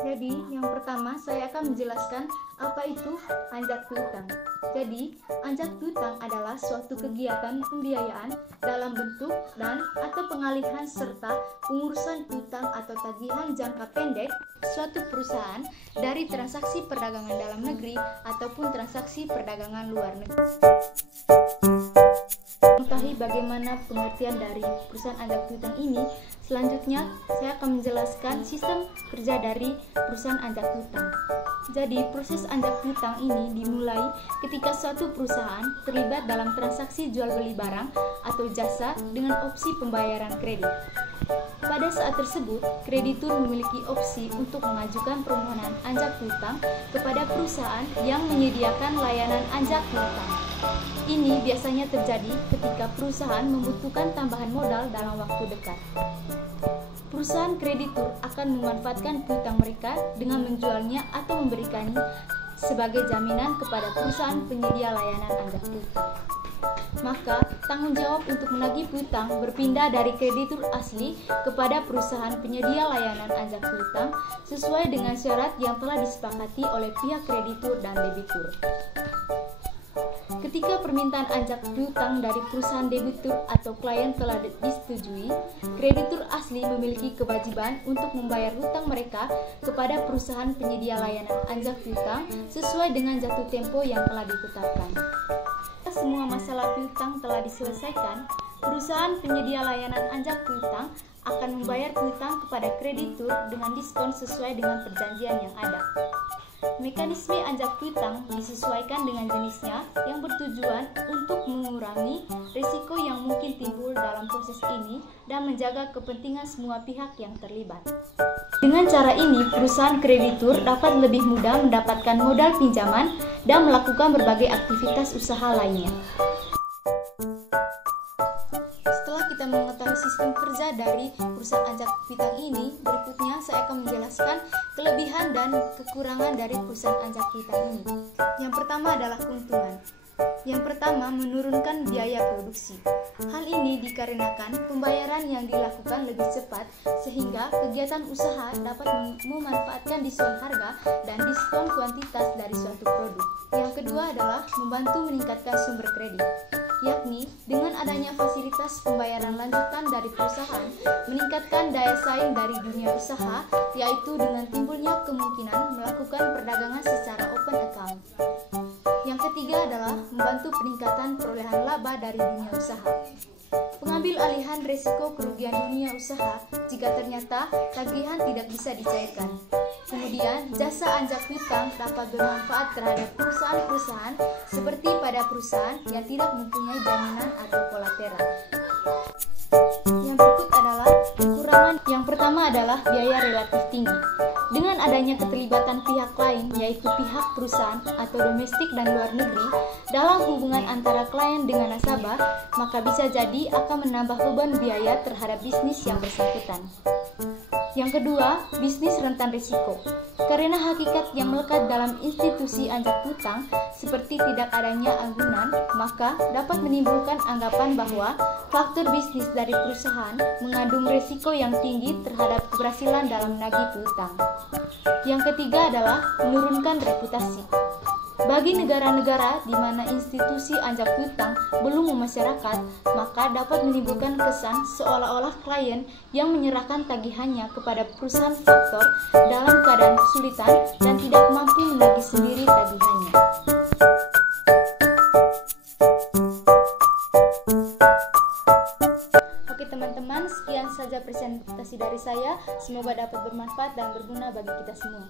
Jadi, yang pertama saya akan menjelaskan apa itu anjak piutang. Jadi, anjak piutang adalah suatu kegiatan pembiayaan dalam bentuk dan atau pengalihan serta pengurusan piutang atau tagihan jangka pendek suatu perusahaan dari transaksi perdagangan dalam negeri ataupun transaksi perdagangan luar negeri. Mengetahui bagaimana pengertian dari perusahaan anjak piutang ini, selanjutnya saya akan menjelaskan sistem kerja dari perusahaan anjak piutang. Jadi, proses anjak piutang ini dimulai ketika suatu perusahaan terlibat dalam transaksi jual beli barang atau jasa dengan opsi pembayaran kredit. Pada saat tersebut, kreditur memiliki opsi untuk mengajukan permohonan anjak piutang kepada perusahaan yang menyediakan layanan anjak piutang. Ini biasanya terjadi ketika perusahaan membutuhkan tambahan modal dalam waktu dekat. Perusahaan kreditur akan memanfaatkan piutang mereka dengan menjualnya atau memberikannya sebagai jaminan kepada perusahaan penyedia layanan anjak piutang. Maka, tanggung jawab untuk menagih piutang berpindah dari kreditur asli kepada perusahaan penyedia layanan anjak piutang sesuai dengan syarat yang telah disepakati oleh pihak kreditur dan debitur. Ketika permintaan anjak piutang dari perusahaan debitur atau klien telah disetujui, kreditur asli memiliki kewajiban untuk membayar hutang mereka kepada perusahaan penyedia layanan anjak piutang sesuai dengan jatuh tempo yang telah ditetapkan. Jika semua masalah piutang telah diselesaikan, perusahaan penyedia layanan anjak piutang akan membayar piutang kepada kreditur dengan diskon sesuai dengan perjanjian yang ada. Mekanisme anjak piutang disesuaikan dengan jenisnya yang bertujuan untuk mengurangi risiko yang mungkin timbul dalam proses ini dan menjaga kepentingan semua pihak yang terlibat. Dengan cara ini, perusahaan kreditur dapat lebih mudah mendapatkan modal pinjaman dan melakukan berbagai aktivitas usaha lainnya. Setelah kita mengetahui sistem kerja dari perusahaan anjak piutang ini, berikutnya saya akan menjelaskan kelebihan dan kekurangan dari perusahaan anjak piutang ini. Yang pertama adalah keuntungan. Yang pertama, menurunkan biaya produksi. Hal ini dikarenakan pembayaran yang dilakukan lebih cepat sehingga kegiatan usaha dapat memanfaatkan diskon harga dan diskon kuantitas dari suatu produk. Yang kedua adalah membantu meningkatkan sumber kredit, yakni dengan adanya fasilitas pembayaran lanjutan dari perusahaan meningkatkan daya saing dari dunia usaha, yaitu dengan timbulnya kemungkinan melakukan perdagangan secara open account. Yang ketiga adalah membantu peningkatan perolehan laba dari dunia usaha. Pengambil alihan risiko kerugian dunia usaha jika ternyata tagihan tidak bisa dicairkan. Kemudian, jasa anjak piutang dapat bermanfaat terhadap perusahaan-perusahaan seperti pada perusahaan yang tidak mempunyai jaminan atau kolateral. Yang berikut adalah kekurangan. Yang pertama adalah biaya relatif tinggi. Dengan adanya keterlibatan pihak lain, yaitu pihak perusahaan atau domestik dan luar negeri, dalam hubungan antara klien dengan nasabah, maka bisa jadi akan menambah beban biaya terhadap bisnis yang bersangkutan. Yang kedua, bisnis rentan risiko. Karena hakikat yang melekat dalam institusi anjak piutang seperti tidak adanya anggunan, maka dapat menimbulkan anggapan bahwa faktor bisnis dari perusahaan mengandung risiko yang tinggi terhadap keberhasilan dalam menagih piutang. Yang ketiga adalah menurunkan reputasi. Bagi negara-negara di mana institusi anjak piutang belum memasyarakat, maka dapat menimbulkan kesan seolah-olah klien yang menyerahkan tagihannya kepada perusahaan faktor dalam keadaan kesulitan dan tidak mampu menagih sendiri tagihannya. Oke teman-teman, sekian saja presentasi dari saya. Semoga dapat bermanfaat dan berguna bagi kita semua.